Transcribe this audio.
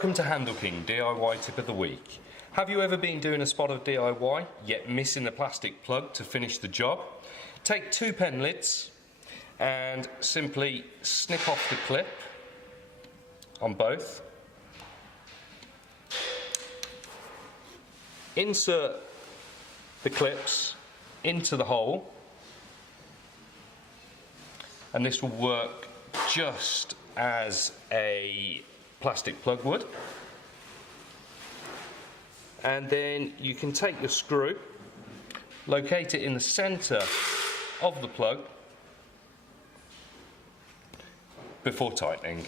Welcome to Handle King DIY Tip of the Week. Have you ever been doing a spot of DIY yet missing the plastic plug to finish the job? Take 2 pen lids and simply snip off the clip on both. Insert the clips into the hole, and this will work just as a plastic plug would. And then you can take your screw, locate it in the centre of the plug before tightening.